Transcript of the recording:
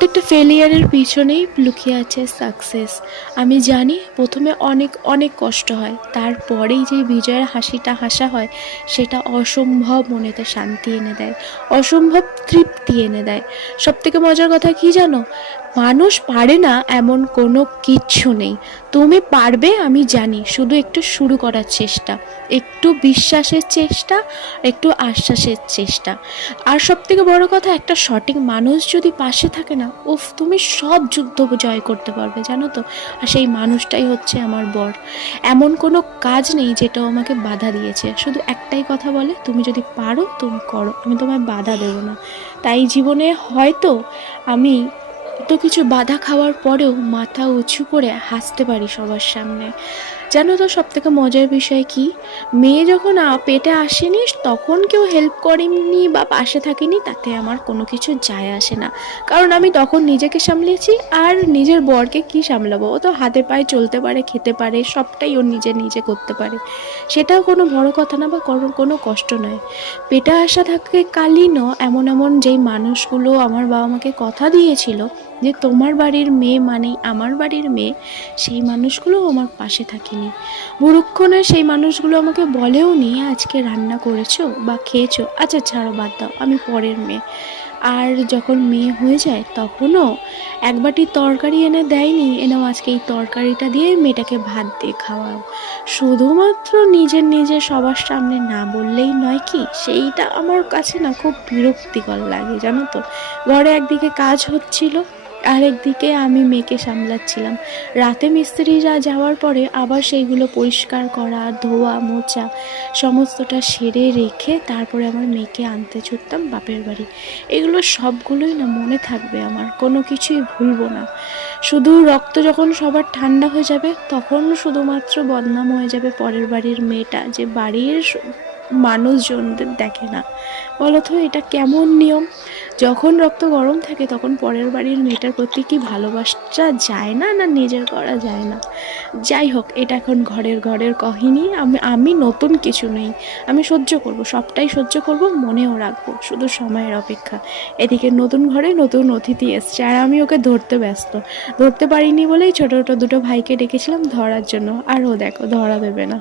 প্রত্যেকটা ফেলিয়ারের পিছনেই লুকিয়ে আছে সাকসেস। আমি জানি প্রথমে অনেক অনেক কষ্ট হয়, তারপরেই যে বিজয়ের হাসিটা হাসা হয় সেটা অসম্ভব মনেতে শান্তি এনে দেয়, অসম্ভব তৃপ্তি এনে দেয়। সবথেকে মজার কথা কি জানো, মানুষ পারে না এমন কোনো কিচ্ছু নেই। তুমি পারবে আমি জানি, শুধু একটু শুরু করার চেষ্টা, একটু বিশ্বাসের চেষ্টা, একটু আশ্বাসের চেষ্টা। আর সবথেকে বড় কথা, একটা সঠিক মানুষ যদি পাশে থাকে না, উফ, তুমি সব যুদ্ধ জয় করতে পারবে, জানো তো। আর সেই মানুষটাই হচ্ছে আমার বর। এমন কোনো কাজ নেই যেটা আমাকে বাধা দিয়েছে, শুধু একটাই কথা বলে, তুমি যদি পারো তুমি করো, আমি তোমায় বাধা দেবো না। তাই জীবনে হয়তো আমি এত কিছু বাধা খাওয়ার পরেও মাথা উঁচু করে হাসতে পারি সবার সামনে। জানো তো সবথেকে মজার বিষয় কি, মেয়ে যখন পেটে আসেনি তখন কেউ হেল্প করেনি বা পাশে থাকেনি, তাতে আমার কোনো কিছু যায় আসে না। কারণ আমি তখন নিজেকে সামলেছি, আর নিজের বরকে কি সামলাবো, ও তো হাতে পায়ে চলতে পারে, খেতে পারে, সবটাই ও নিজে নিজে করতে পারে। সেটাও কোনো বড় কথা না বা কোনো কষ্ট নয়। পেটে আসা থাকে কালীন এমন এমন যেই মানুষগুলো আমার বাবা মাকে কথা দিয়েছিল যে তোমার বাড়ির মেয়ে মানেই আমার বাড়ির মেয়ে, সেই মানুষগুলো আমার পাশে থাকেনি। বুড়ুক্ষণে সেই মানুষগুলো আমাকে বলেও নি আজকে রান্না করেছো বা খেয়েছো, আচ্ছা ছাড়ো বাদ দাও, আমি পরের মেয়ে। আর যখন মেয়ে হয়ে যায় তখনও এক বাটি তরকারি এনে দেয়নি, এনেও আজকে এই তরকারিটা দিয়ে মেয়েটাকে ভাত দিয়ে খাওয়াও। শুধুমাত্র নিজের নিজের সবার সামনে না বললেই নয় কি, সেইটা আমার কাছে না খুব বিরক্তিকর লাগে, জানো তো। ঘরে একদিকে কাজ হচ্ছিল, আরেকদিকে আমি মেয়েকে সামলাচ্ছিলাম। রাতে মিস্ত্রিরা যাওয়ার পরে আবার সেইগুলো পরিষ্কার করা, ধোয়া মোছা সমস্তটা সেরে রেখে তারপরে আমার মেয়েকে আনতে ছুটতাম বাপের বাড়ি। এগুলো সবগুলোই না মনে থাকবে, আমার কোনো কিছুই ভুলবো না। শুধু রক্ত যখন সবার ঠান্ডা হয়ে যাবে তখন শুধুমাত্র বদনাম হয়ে যাবে পরের বাড়ির মেয়েটা, যে বাড়ির মানুষজনদের দেখে না। বলো তো এটা কেমন নিয়ম? যখন রক্ত গরম থাকে তখন পরের বাড়ির মেয়েটার প্রতি কি ভালোবাসা যায় না, না নিজের করা যায় না? যাই হোক, এটা এখন ঘরের ঘরের কাহিনী। আমি নতুন কিছু নেই, আমি সহ্য করব, সবটাই সহ্য করব, মনেও রাখবো, শুধু সময়ের অপেক্ষা। এদিকে নতুন ঘরে নতুন অতিথি এসছে, আর আমি ওকে ধরতে ব্যস্ত। ধরতে পারিনি বলেই ছোটো ছোটো দুটো ভাইকে ডেকেছিলাম ধরার জন্য, আর ও দেখো ধরা দেবে না।